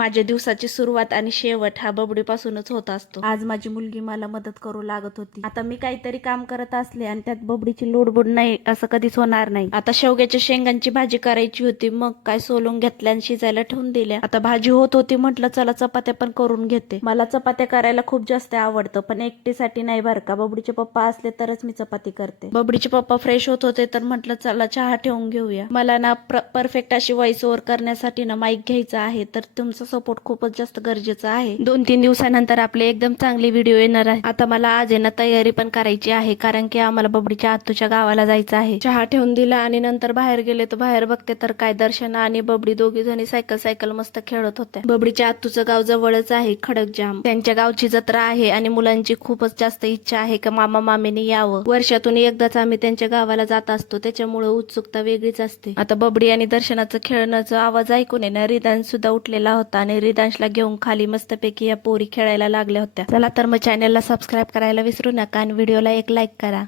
माझ्या दिवसाची सुरुवात आणि शेवट हा बबडीपासूनच होत असतो। आज माझी मुलगी मला मदत करू लागत होती। आता मी काहीतरी काम करत असले आणि त्यात बबडीची लोडबोड नाही असं कधीच होणार नाही। आता शेवग्याच्या शेंगांची भाजी करायची होती, मग काय सोलून घेतल्या आणि शिजायला ठेवून दिल्या। आता भाजी होत होती, म्हटलं चला चपात्या पण करून घेते। मला चपात्या करायला खूप जास्त आवडतं, पण एकटीसाठी नाही बरं का, बबडीचे पप्पा असले तरच मी चपाती करते। बबडीचे पप्पा फ्रेश होत होते तर म्हटलं चला चहा ठेवून घेऊया। मला ना परफेक्ट अशी व्हॉइस ओव्हर करण्यासाठी ना माईक घ्यायचा आहे, तर तुमचा सपोर्ट खूपच जास्त गरजेचा आहे। 2-3 दिवसानंतर आपले एकदम चांगले व्हिडिओ येणार आहे। आता मला आज ना तयारी पण करायची आहे, कारण की आम्हाला बबडीच्या आत्तूच्या गावाला जायचं आहे। चहा ठेवून दिला आणि नंतर बाहेर गेले, तर बाहेर बघते तर काय दर्शना आणि बबडी दोघी जणी सायकल मस्त खेळत होत्या। बबडीच्या आत्तूचं गाव जवळच आहे, खडकजाम। त्यांच्या गावची जत्रा आहे आणि मुलांची खूपच जास्त इच्छा आहे की मामा मामीने यावं। वर्षातून एकदाच आम्ही त्यांच्या गावाला जात असतो, त्याच्यामुळे उत्सुकता वेगळीच असते। आता बबडी आणि दर्शनाचं खेळण्याचा आवाज ऐकून ना रिदांश सुद्धा उठलेला होता आणि रिदांशला घेऊन खाली मस्तपैकी या पोरी खेळायला लागल्या होत्या। चला तर मग चॅनलला सबस्क्राईब करायला विसरू नका आणि व्हिडिओला एक लाईक करा।